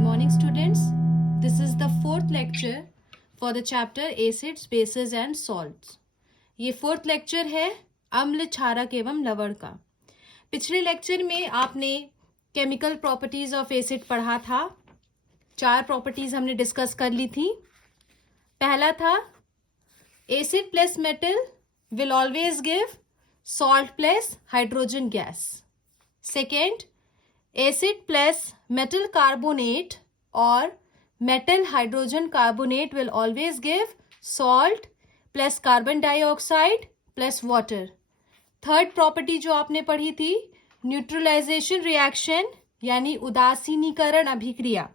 morning, students. This is the fourth lecture for the chapter acids, bases and salts. ये fourth lecture है अम्ल, क्षारक एवं लवण का. पिछले लेक्चर में आपने केमिकल प्रॉपर्टीज ऑफ एसिड पढ़ा था. 4 प्रॉपर्टीज हमने डिस्कस कर ली थी. पहला था acid plus metal will always give salt plus hydrogen gas. Second, acid plus metal carbonate or metal hydrogen carbonate will always give salt plus carbon dioxide plus water. Third property जो आपने पढ़ी थी neutralisation reaction यानी उदासीनीकरण अभिक्रिया.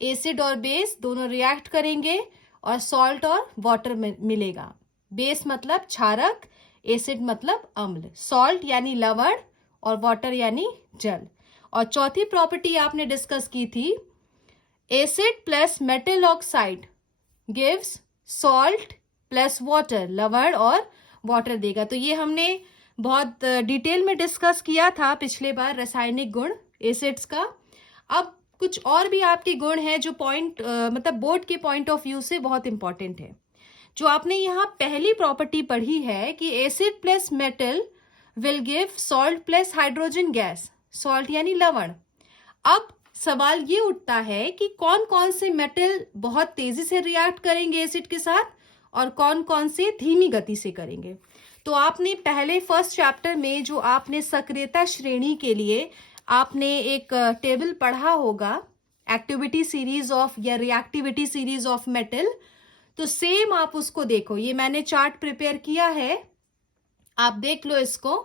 Acid और base दोनों react करेंगे और सॉल्ट और वाटर मिलेगा. बेस मतलब क्षारक, एसिड मतलब अम्ल, सॉल्ट यानी लवण और वाटर यानी जल. और चौथी प्रॉपर्टी आपने डिस्कस की थी acid plus metal oxide gives salt plus water, लवण और वाटर देगा. तो ये हमने बहुत डिटेल में डिस्कस किया था पिछले बार रासायनिक गुण एसिड्स का. अब कुछ और भी आपके गुण हैं जो पॉइंट मतलब बोर्ड के पॉइंट ऑफ व्यू से बहुत इंपॉर्टेंट है. जो आपने यहाँ पहली प्रॉपर्टी पढ़ी है कि acid plus metal will give salt plus hydrogen gas, salt यानी लवण. अब सवाल ये उठता है कि कौन कौन से मेटल बहुत तेजी से रिएक्ट करेंगे एसिड के साथ और कौन कौन से धीमी गति से करेंगे. तो आपने पहले फर्स्ट चैप्टर में जो आपने सक्रियता श्रेणी के लिए आपने एक टेबल पढ़ा होगा, एक्टिविटी सीरीज ऑफ या रिएक्टिविटी सीरीज ऑफ मेटल, तो सेम आप उसको देखो. ये मैंने चार्ट प्रिपेयर किया है, आप देख लो इसको.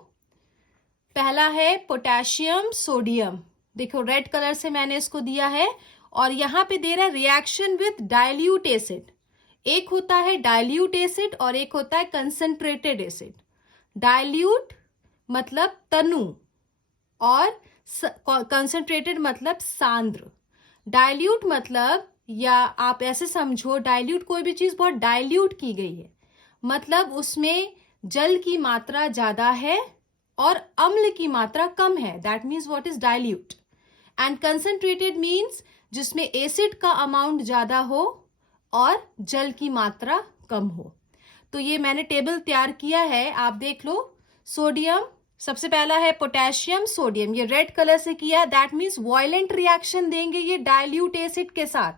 पहला है पोटेशियम सोडियम, देखो रेड कलर से मैंने इसको दिया है और यहाँ पे दे रहा है रिएक्शन विद डाइल्यूट एसिड. एक होता है डाइल्यूट एसिड और एक होता है कंसंट्रेटेड एसिड. डाइल्यूट मतलब तनु और कंसंट्रेटेड मतलब सांद्र. डाइल्यूट मतलब, या आप ऐसे समझो, डाइल्यूट कोई भी चीज बहुत डाइल्यूट की गई है मतलब उसमें जल की मात्रा ज्यादा है और अम्ल की मात्रा कम है. That means what is dilute. And concentrated means जिसमें एसिड का अमाउंट ज्यादा हो और जल की मात्रा कम हो. तो ये मैंने टेबल तैयार किया है, आप देख लो. सोडियम सबसे पहला है पोटेशियम सोडियम, ये रेड कलर से किया. दैट मीन्स वायलेंट रिएक्शन देंगे ये डाइल्यूट एसिड के साथ.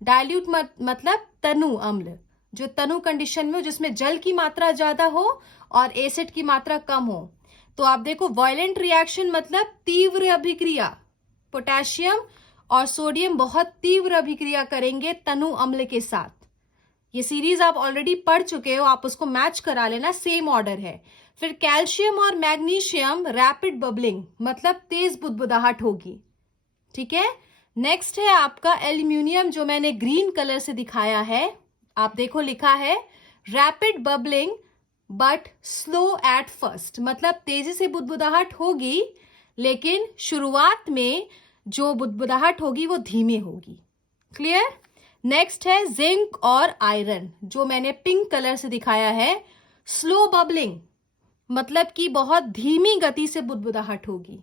डाइल्यूट मतलब तनु अम्ल, जो तनु कंडीशन में हो जिसमें जल की मात्रा ज्यादा हो और एसिड की मात्रा कम हो. तो आप देखो वायलेंट रिएक्शन मतलब तीव्र अभिक्रिया. पोटेशियम और सोडियम बहुत तीव्र अभिक्रिया करेंगे तनु अम्ल के साथ. ये सीरीज आप ऑलरेडी पढ़ चुके हो, आप उसको मैच करा लेना, सेम ऑर्डर है. फिर कैल्शियम और मैग्नीशियम रैपिड बबलिंग मतलब तेज बुदबुदाहट होगी. ठीक है. नेक्स्ट है आपका एल्यूमिनियम, जो मैंने ग्रीन कलर से दिखाया है. आप देखो लिखा है rapid bubbling but slow at first, मतलब तेजी से बुदबुदाहट होगी लेकिन शुरुआत में जो बुदबुदाहट होगी वो धीमे होगी. क्लियर. नेक्स्ट है जिंक और आयरन, जो मैंने पिंक कलर से दिखाया है. स्लो बबलिंग मतलब कि बहुत धीमी गति से बुदबुदाहट होगी.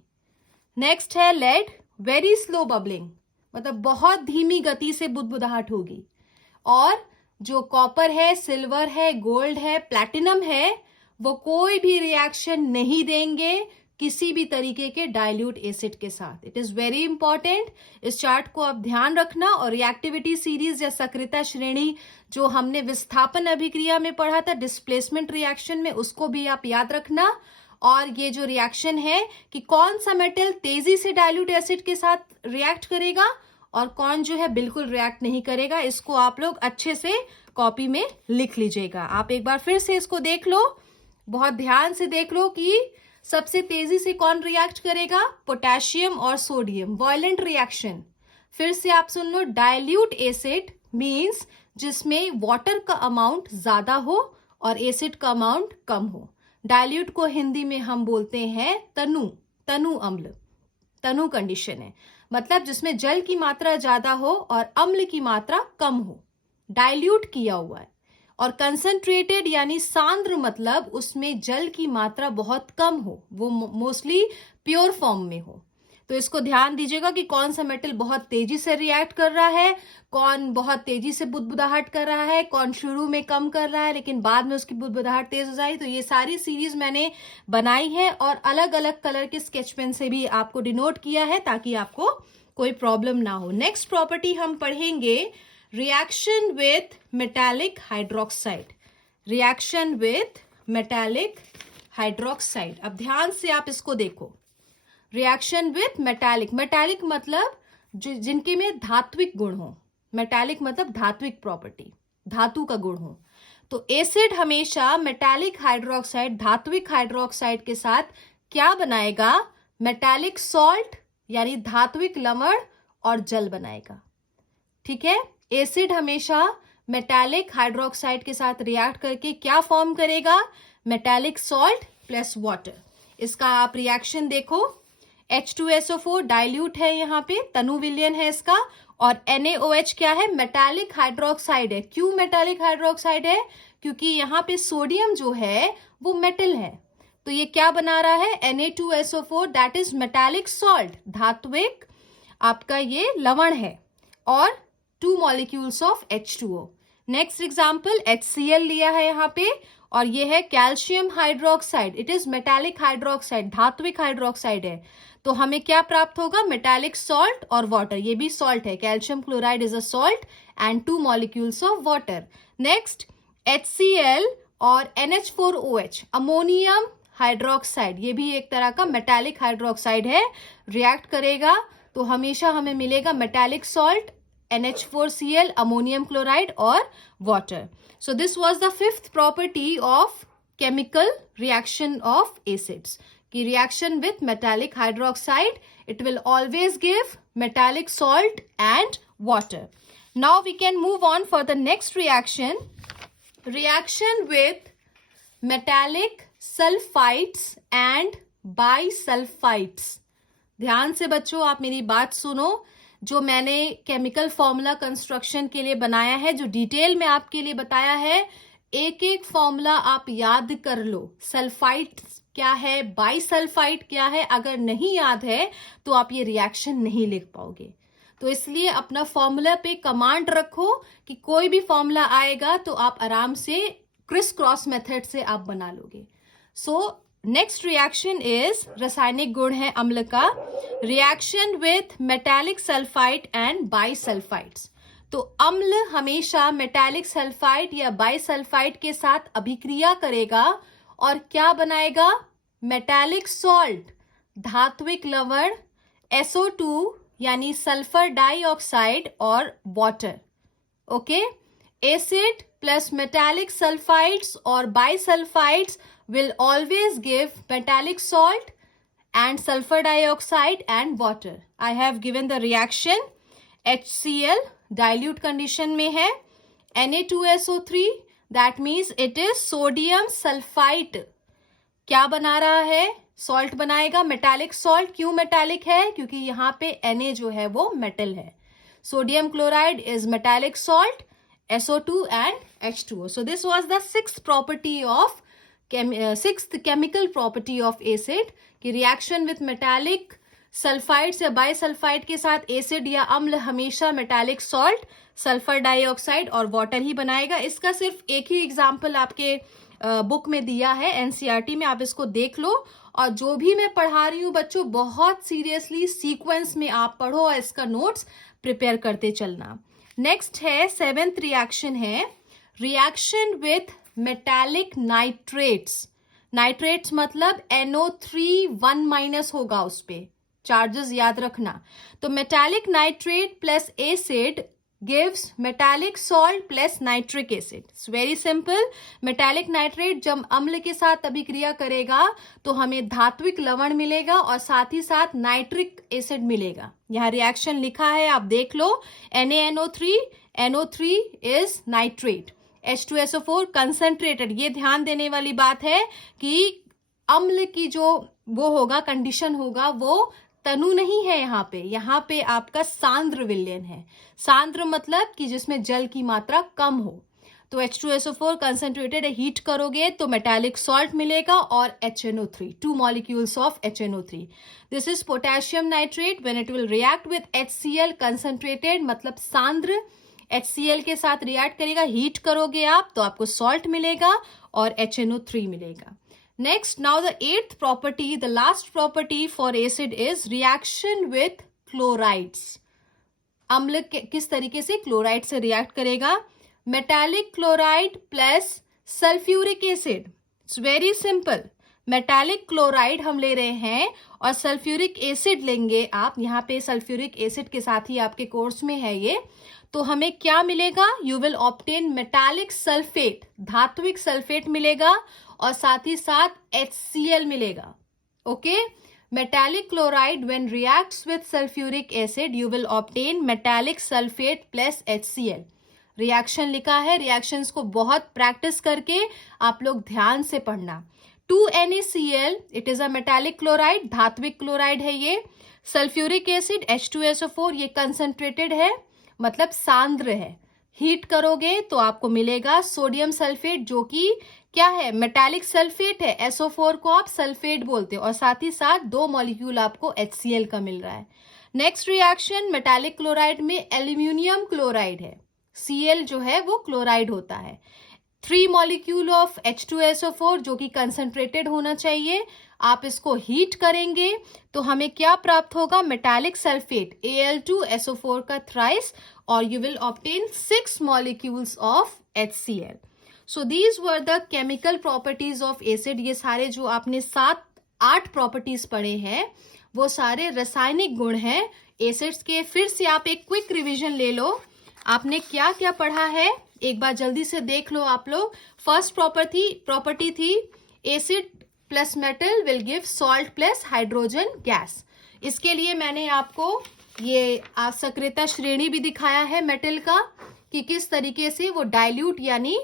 नेक्स्ट है लेड, वेरी स्लो बबलिंग मतलब बहुत धीमी गति से बुदबुदाहट होगी. और जो कॉपर है, सिल्वर है, गोल्ड है, प्लैटिनम है, वो कोई भी रिएक्शन नहीं देंगे किसी भी तरीके के डाइल्यूट एसिड के साथ. It is very important. इस चार्ट को आप ध्यान रखना. और रिएक्टिविटी सीरीज या सक्रियता श्रेणी जो हमने विस्थापन अभिक्रिया में पढ़ा था डिस्प्लेसमेंट रिएक्शन में, उसको भी आप याद रखना. और ये जो रिएक्शन है कि कौन सा मेटल तेजी से डाइल्यूट एसिड के साथ रिएक्ट करेगा और कौन जो है बिल्कुल रिएक्ट नहीं करेगा, इसको आप लोग अच्छे से कॉपी में लिख लीजिएगा. आप एक बार फिर से इसको देख लो, बहुत ध्यान से देख लो कि सबसे तेजी से कौन रिएक्ट करेगा, पोटेशियम और सोडियम, वायलेंट रिएक्शन. फिर से आप सुन लो, डाइल्यूट एसिड मींस जिसमें वाटर का अमाउंट ज्यादा हो और एसिड का अमाउंट कम हो. डाइल्यूट को हिंदी में हम बोलते हैं तनु अम्ल. तनु कंडीशन है मतलब जिसमें जल की मात्रा ज्यादा हो और अम्ल की मात्रा कम हो, डाइल्यूट किया हुआ है. और कंसंट्रेटेड यानी सांद्र मतलब उसमें जल की मात्रा बहुत कम हो, वो मोस्टली प्योर फॉर्म में हो. तो इसको ध्यान दीजिएगा कि कौन सा मेटल बहुत तेजी से रिएक्ट कर रहा है, कौन बहुत तेजी से बुदबुदाहट कर रहा है, कौन शुरू में कम कर रहा है लेकिन बाद में उसकी बुदबुदाहट तेज हो जाए। तो ये सारी सीरीज मैंने बनाई है और अलग अलग कलर के स्केच पेन से भी आपको डिनोट किया है ताकि आपको कोई प्रॉब्लम ना हो। नेक्स्ट प्रॉपर्टी हम पढ़ेंगे reaction with metallic hydroxide. Reaction with metallic hydroxide, अब ध्यान से आप इसको देखो। रिएक्शन विथ मेटालिक, मेटालिक मतलब जिनके में धात्विक गुण हो, मेटालिक मतलब धात्विक प्रॉपर्टी, धातु का गुण हो। तो एसिड हमेशा मेटालिक हाइड्रोक्साइड, धात्विक हाइड्रोक्साइड के साथ क्या बनाएगा? मेटालिक सॉल्ट यानी धात्विक लवण और जल बनाएगा। ठीक है, एसिड हमेशा मेटालिक हाइड्रोक्साइड के साथ रिएक्ट करके क्या फॉर्म करेगा? Metallic salt plus water. इसका आप रिएक्शन देखो, H2SO4 डाइल्यूट है, यहाँ पे तनु विलयन है इसका, और NaOH क्या है? मेटालिक हाइड्रोक्साइड है। क्यों मेटालिक हाइड्रोक्साइड है? क्योंकि यहाँ पे सोडियम जो है वो मेटल है। तो ये क्या बना रहा है? Na2SO4 that is metallic salt, धात्विक आपका ये लवण है, और 2 molecules of H2O। Next example HCl लिया है यहाँ पे, और ये है calcium hydroxide, it is metallic hydroxide, धात्विक हाइड्रोक्साइड है। तो हमें क्या प्राप्त होगा? मेटालिक सॉल्ट और वाटर, ये भी सॉल्ट है, calcium chloride is a salt and 2 molecules of water. Next HCl और NH4OH, अमोनियम हाइड्रोक्साइड, ये भी एक तरह का मेटालिक हाइड्रोक्साइड है, रिएक्ट करेगा तो हमेशा हमें मिलेगा metallic salt, NH4Cl, ammonium chloride और water. So this was the fifth property of chemical reaction of acids. कि reaction with metallic hydroxide, it will always give metallic salt and water. Now we can move on for the next reaction. Reaction with metallic sulfides and bisulfides. ध्यान से बच्चों आप मेरी बात सुनो। जो मैंने केमिकल फॉर्मूला कंस्ट्रक्शन के लिए बनाया है, जो डिटेल में आपके लिए बताया है, एक एक फॉर्मूला आप याद कर लो। सल्फाइड क्या है, बाइसल्फाइड क्या है, अगर नहीं याद है तो आप ये रिएक्शन नहीं लिख पाओगे। तो इसलिए अपना फॉर्मूला पे कमांड रखो कि कोई भी फॉर्मूला आएगा तो आप आराम से क्रिस क्रॉस मेथड से आप बना लोगे। सो नेक्स्ट रिएक्शन इज, रासायनिक गुण है अम्ल का, reaction with metallic sulphide and bisulphides. तो अम्ल हमेशा मेटालिक सल्फाइड या बाइसल्फाइड के साथ अभिक्रिया करेगा और क्या बनाएगा? मेटालिक सॉल्ट, धात्विक लवण, SO2 यानी सल्फर डाइऑक्साइड और water. Okay, acid plus metallic sulphides और bisulphides will always give metallic salt and sulfur dioxide and water. I have given the reaction. HCl dilute condition में है, Na2SO3 that means it is sodium sulfite, क्या बना रहा है? Salt बनाएगा, metallic salt. क्यों metallic है? क्योंकि यहाँ पे Na जो है वो मेटल है। Sodium chloride is metallic salt, SO2 and H2O. So this was the sixth property of sixth chemical property of acid कि रिएक्शन विथ मेटालिक सल्फाइड्स या बाइसल्फाइड के साथ एसिड या अम्ल हमेशा मेटालिक सॉल्ट, सल्फर डाइऑक्साइड और water ही बनाएगा। इसका सिर्फ एक ही एग्जाम्पल आपके बुक में दिया है, एनसीईआरटी में, आप इसको देख लो। और जो भी मैं पढ़ा रही हूँ बच्चों, बहुत सीरियसली सीक्वेंस में आप पढ़ो और इसका नोट्स प्रिपेयर करते चलना। नेक्स्ट है, सेवेंथ रिएक्शन है, reaction with metallic nitrates. Nitrates मतलब NO3 1- होगा उस पे, चार्जेस याद रखना। तो metallic nitrate plus acid gives metallic salt plus nitric acid. It's very simple. Metallic nitrate जब अम्ल के साथ अभिक्रिया करेगा तो हमें धात्विक लवण मिलेगा और साथ ही साथ नाइट्रिक एसिड मिलेगा। यहाँ रिएक्शन लिखा है, आप देख लो, NaNO3, NO3 is nitrate, H2SO4 concentrated. ये ध्यान देने वाली बात है कि अम्ल की जो वो होगा, कंडीशन होगा, वो तनु नहीं है यहाँ पे आपका सांद्र विलयन है। सांद्र मतलब कि जिसमें जल की मात्रा कम हो। तो H2SO4 कंसंट्रेटेड है, हीट करोगे तो मेटालिक सॉल्ट मिलेगा और HNO3, 2 molecules of HNO3. This is potassium nitrate. When it will react with HCl concentrated, मतलब सांद्र HCl के साथ रिएक्ट करेगा, हीट करोगे आप तो आपको सॉल्ट मिलेगा और HNO3 मिलेगा. Next, now the eighth property, the last property for acid is reaction with chlorides. अम्ल किस तरीके से क्लोराइड से रिएक्ट करेगा? Metallic chloride plus sulphuric acid. It's very simple. Metallic chloride हम ले रहे हैं और सल्फ्यूरिक एसिड लेंगे आप. यहाँ पे सल्फ्यूरिक एसिड के साथ ही आपके कोर्स में है ये. तो हमें क्या मिलेगा? You will obtain metallic sulphate, धात्विक सल्फेट मिलेगा और साथ ही साथ HCl मिलेगा. Okay, metallic chloride when reacts with sulfuric acid you will obtain metallic sulfate plus HCl. Reaction लिखा है, रिएक्शंस को बहुत प्रैक्टिस करके आप लोग ध्यान से पढ़ना. 2NaCl, it is a metallic chloride, धात्विक क्लोराइड है ये. सल्फ्यूरिक एसिड H2SO4, ये कंसंट्रेटेड है, मतलब सांद्र है. हीट करोगे तो आपको मिलेगा सोडियम सल्फेट, जो कि क्या है? मेटालिक सल्फेट है. SO4 को आप सल्फेट बोलते हो और साथ ही साथ 2 मॉलिक्यूल आपको HCl का मिल रहा है. नेक्स्ट रिएक्शन मेटालिक क्लोराइड में एल्यूमिनियम क्लोराइड है. Cl जो है वो क्लोराइड होता है. 3 मॉलिक्यूल ऑफ H2SO4 जो कि कंसंट्रेटेड होना चाहिए. आप इसको हीट करेंगे तो हमें क्या प्राप्त होगा? मेटालिक सल्फेट Al2SO4 का थ्राइस, और you will obtain 6 molecules of HCl. So these were the chemical properties of acid. ये सारे जो आपने 7-8 प्रॉपर्टीज पढ़े हैं वो सारे रासायनिक गुण हैं एसिड्स के. फिर से आप एक क्विक रिवीजन ले लो. आपने क्या क्या पढ़ा है एक बार जल्दी से देख लो आप लोग. फर्स्ट प्रॉपर्टी थी acid plus metal will give salt plus hydrogen gas. इसके लिए मैंने आपको ये सक्रियता श्रेणी भी दिखाया है मेटल का, कि किस तरीके से वो डाइल्यूट यानी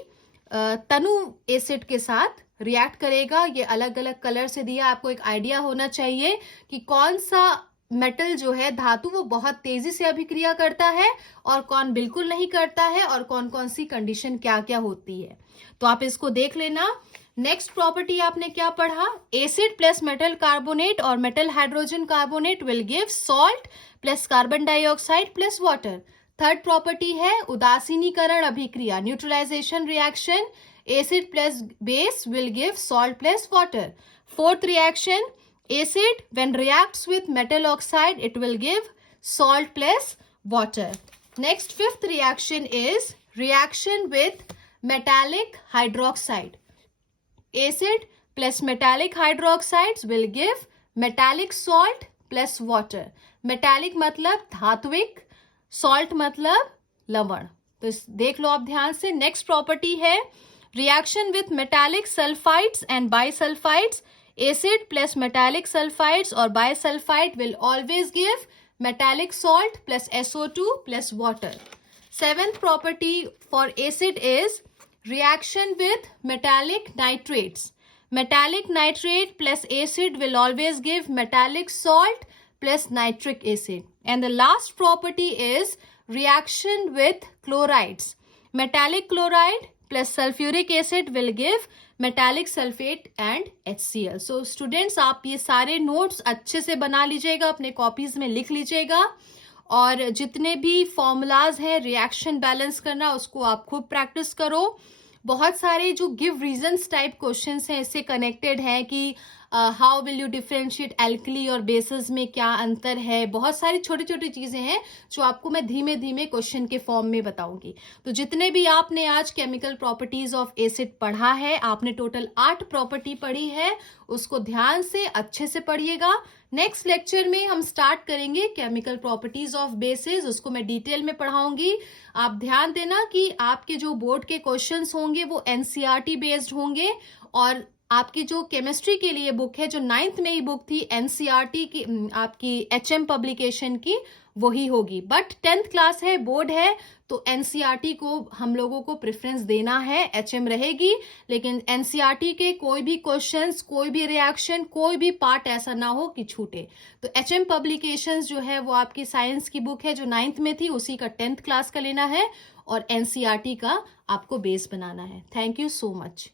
तनु एसिड के साथ रिएक्ट करेगा. ये अलग अलग कलर से दिया, आपको एक आइडिया होना चाहिए कि कौन सा मेटल जो है धातु वो बहुत तेजी से अभिक्रिया करता है और कौन बिल्कुल नहीं करता है, और कौन कौन सी कंडीशन क्या क्या होती है. तो आप इसको देख लेना. नेक्स्ट प्रॉपर्टी आपने क्या पढ़ा? एसिड प्लस मेटल कार्बोनेट और metal hydrogen carbonate will give salt plus carbon dioxide plus water. Third property है उदासीनीकरण अभिक्रिया, neutralisation reaction. Acid plus base will give salt plus water. Fourth reaction acid when reacts with metal oxide it will give salt plus water. Next, fifth reaction is reaction with metallic hydroxide. Acid plus metallic hydroxides will give metallic salt plus water. Metallic मतलब धात्विक, salt मतलब लवण. तो देख लो आप ध्यान से. Next property है reaction with metallic sulfides and bisulfides. Acid plus metallic sulfides or bisulfite will always give metallic salt plus SO2 plus water. Seventh property for acid is reaction with metallic nitrates. Metallic nitrate plus acid will always give metallic salt plus nitric acid. And the last property is reaction with chlorides. Metallic chloride plus sulfuric acid will give metallic sulphate and HCl. So students, आप ये सारे notes अच्छे से बना लीजिएगा, अपने copies में लिख लीजिएगा, और जितने भी फॉर्मूलाज हैं रिएक्शन बैलेंस करना उसको आप खूब प्रैक्टिस करो. बहुत सारे जो गिव रीजंस टाइप क्वेश्चंस हैं इससे कनेक्टेड हैं कि how will you differentiate alkali और बेसिस में क्या अंतर है. बहुत सारी छोटी छोटी चीजें हैं जो आपको मैं धीमे धीमे क्वेश्चन के फॉर्म में बताऊंगी. तो जितने भी आपने आज केमिकल प्रॉपर्टीज ऑफ एसिड पढ़ा है, आपने टोटल 8 प्रॉपर्टी पढ़ी है, उसको ध्यान से अच्छे से पढ़िएगा. नेक्स्ट लेक्चर में हम स्टार्ट करेंगे केमिकल प्रॉपर्टीज ऑफ बेसिस, उसको मैं डिटेल में पढ़ाऊंगी. आप ध्यान देना कि आपके जो बोर्ड के क्वेश्चंस होंगे वो NCERT बेस्ड होंगे और आपकी जो केमिस्ट्री के लिए बुक है, जो 9th में ही बुक थी एनसीईआरटी की, आपकी एचएम पब्लिकेशन की, वही होगी। बट 10th क्लास है, बोर्ड है, तो एनसीईआरटी को हम लोगों को प्रेफरेंस देना है। एचएम रहेगी, लेकिन एनसीईआरटी के कोई भी क्वेश्चंस, कोई भी रिएक्शन, कोई भी पार्ट ऐसा ना हो कि छूटे। तो एचएम पब्लिकेशंस जो है वो आपकी साइंस की बुक है, जो 9th में थी, उसी का 10th क्लास का लेना है, और एनसीईआरटी का आपको बेस बनाना है। Thank you so much.